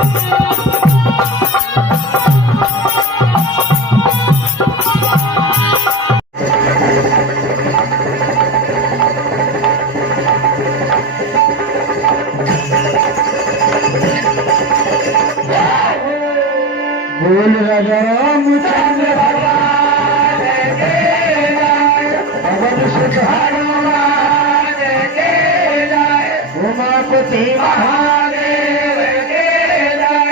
बोल राजा रामचंद्र भगवान के जय, पवन सुत हनुमान के जय, उमापति महादेव के जय।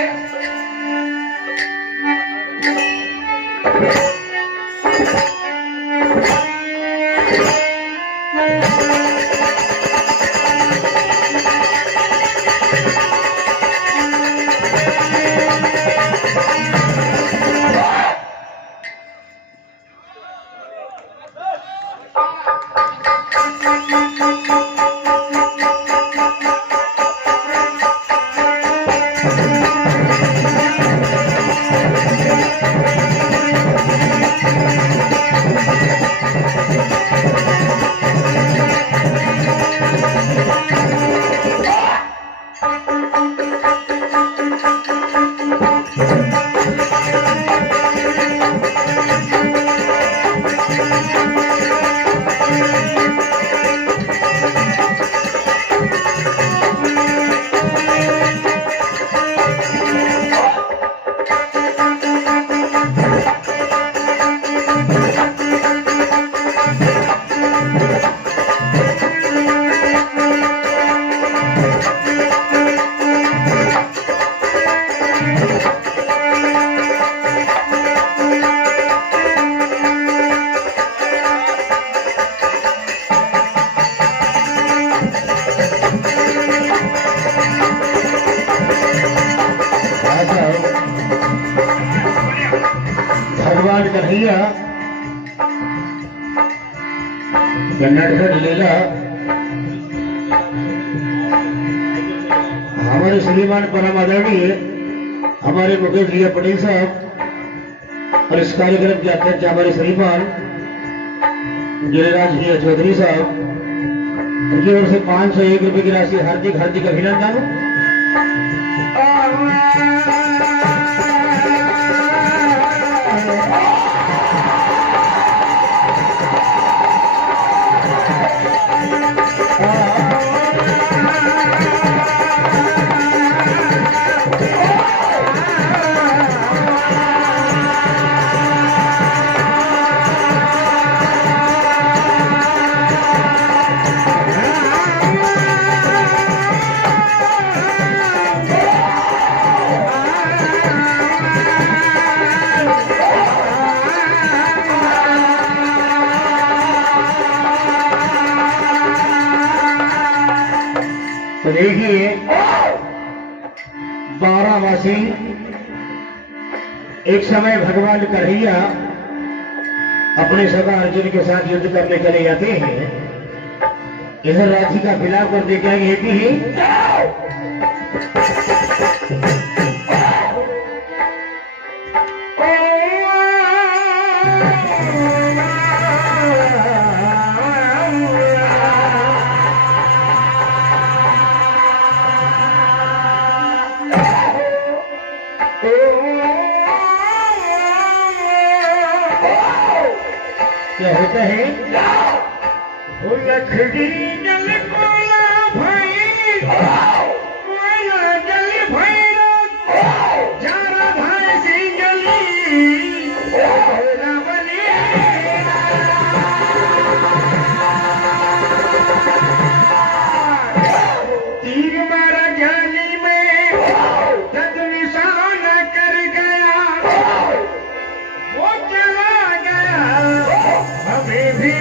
भगवान कन्हैया कर्नाटक जिले हमारे श्रीमान परम आदरणीय हमारे मुकेश जी पटेल साहब और इस कार्यक्रम के अध्यक्ष हमारे श्रीमान गिरिराज जी चौधरी साहब, उनकी ओर से 501 रुपए की राशि हार्दिक हार्दिक अभिनंदन। तो देखिए 12 मासी एक समय भगवान कन्हैया अपने सगा अर्जुन के साथ युद्ध करने चले जाते हैं। इधर राशि का फिलहाल कर देखा कि क्या होता है लखड़ी जल कोला भाई कोला जल भाई जारा भाई से जली रावणी तीर मारा जाली में तद निशान कर गया, वो चला गया हमें भी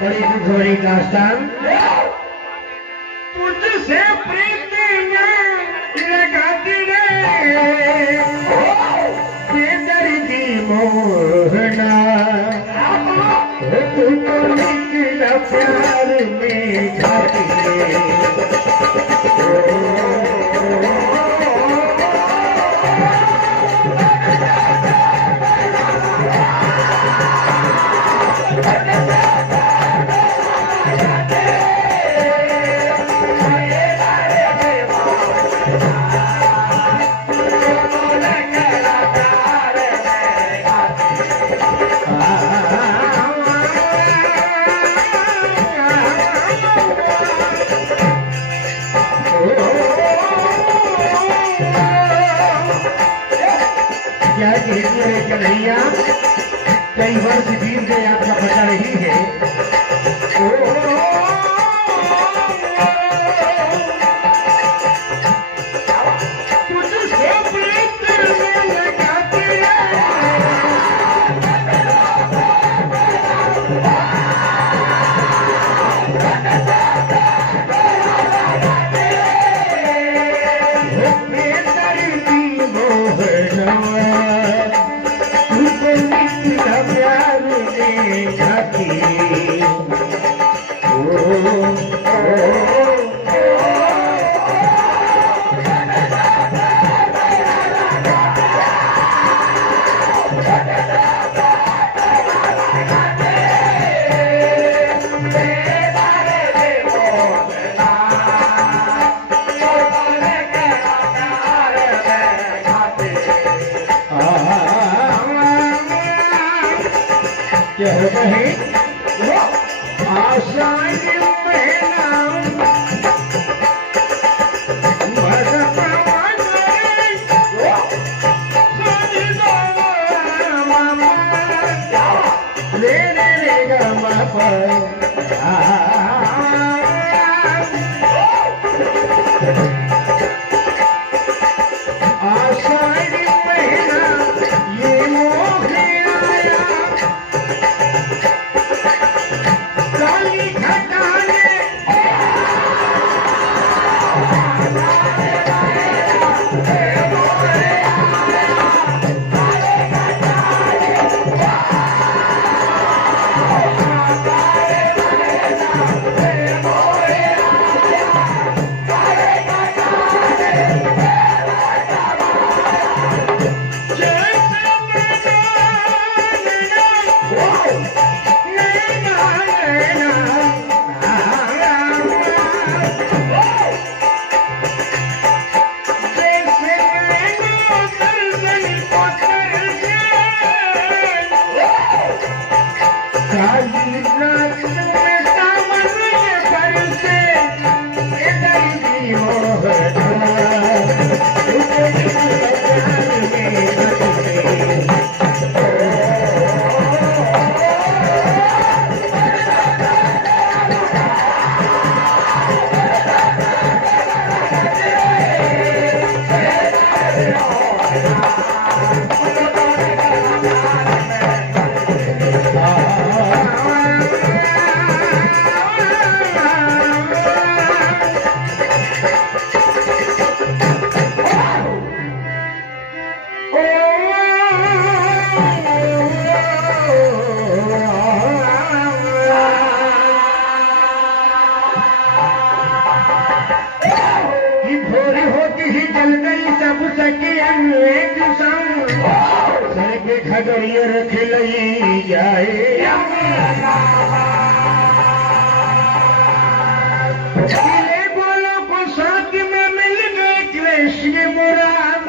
बड़ी दुखभरी दास्तान। तुझसे प्रीतियां लगाती रे बेदर्दी मोहना, तू तो निकला प्यार में खाती रे। कन्हैया कई वर्ष बीत गए आपका पता नहीं है। तुझसे प्रीत में लगाती है क्या होता है आषाढ़ महीना ले लेगा आषाढ़ महीना ये मोह आया काली घटाने खगड़िया रख लई जाए बोलो को साथ में मिल गए कृष्ण मुराद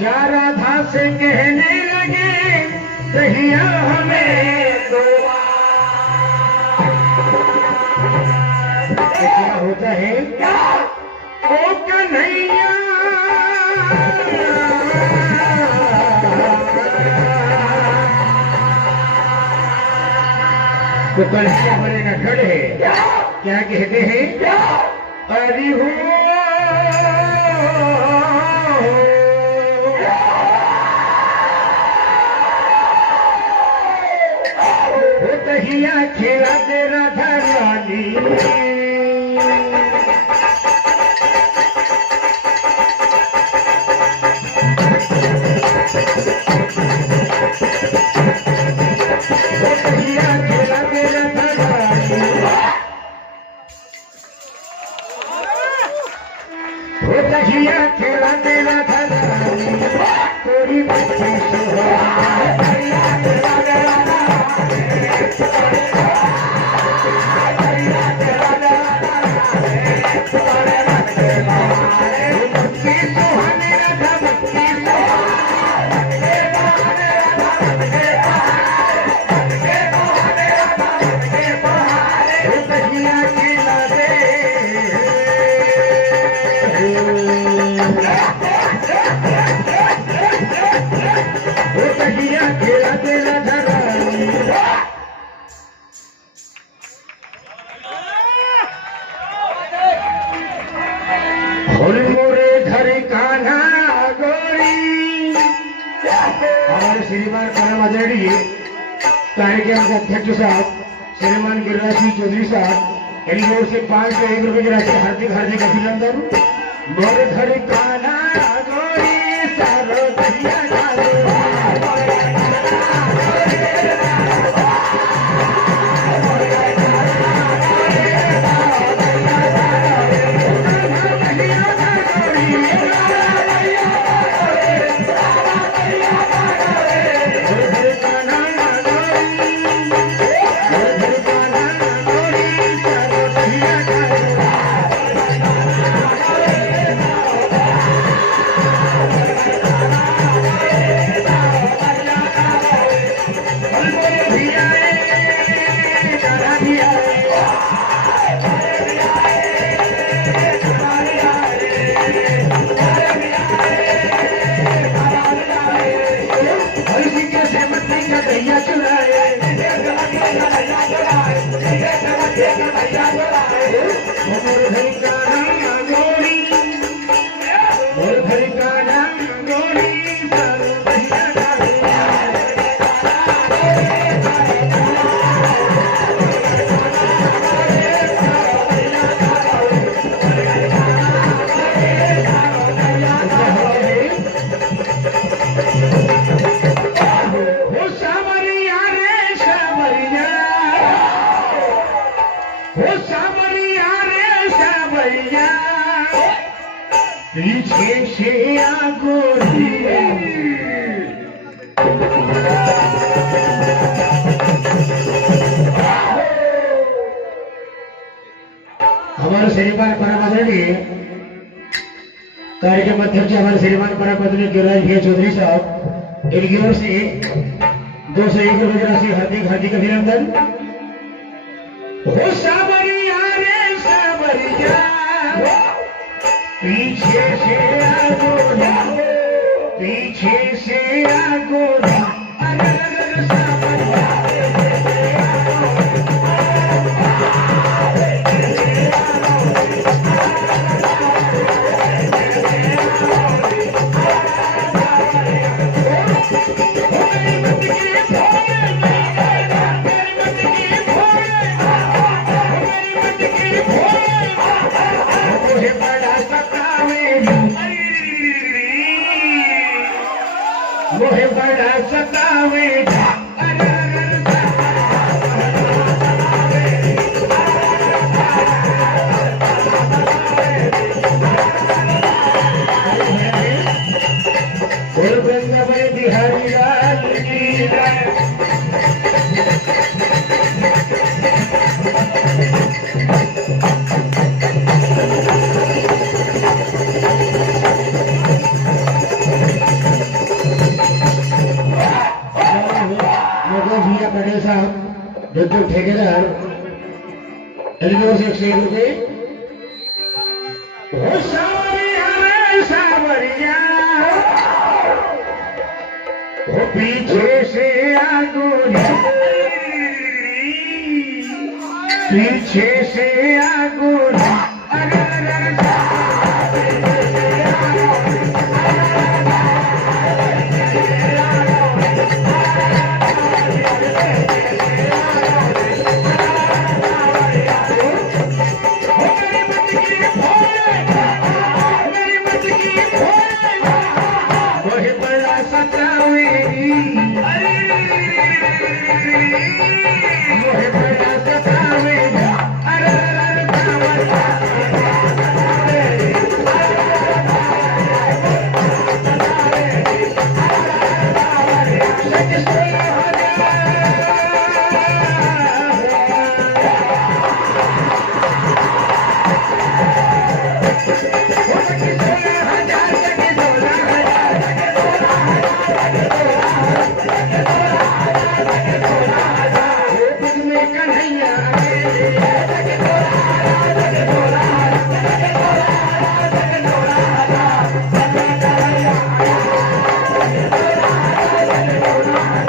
जा राधा से कहने लगे कहिया हमें क्या होता है ओ कन्हैया तो कन्हैया बने का खड़े है क्या कहते हैं अरे हो कहिया खेला दे राधा रानी खेला देना था थोड़ी बच्ची तेरा तेरा धरानी होली मोरे घर कान्हा गोरी। हमारे श्रीमान परम आदरणीय कार्यक्रम के अध्यक्ष साहब श्रीमान गिरिराज सिंह चौधरी साहब इन लोगों से 501 रुपए की राशि हार्दिक हार्दिक अभिनंदन। मोरे घर कान्हा गोरी सारो दरिया डालो पीछे से गोरी। हमारे श्रीमान परम आदरणीय कार्यक्रम अध्यक्ष हमारे श्रीमान परम आदरणीय गिरिराज भैया चौधरी साहब इनकी ओर से 201 रुपए की राशि हार्दिक हार्दिक अभिनंदन। हो सावरिया रे सावरिया पीछे से गोरा पीछे से गोरा मोहे बड़ा सतावे बिहारी लाल की पटेल साहब डॉक्टर ठेकेदार एलिनोर से 101 रुपए। हो सावरिया सावरिया हो पीछे से गोरी पीछे से गोरी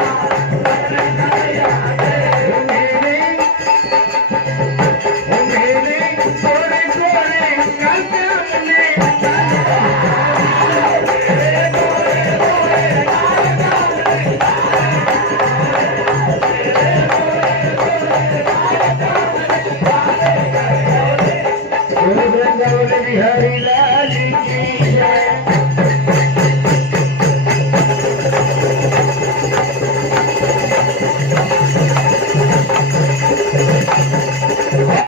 हाँ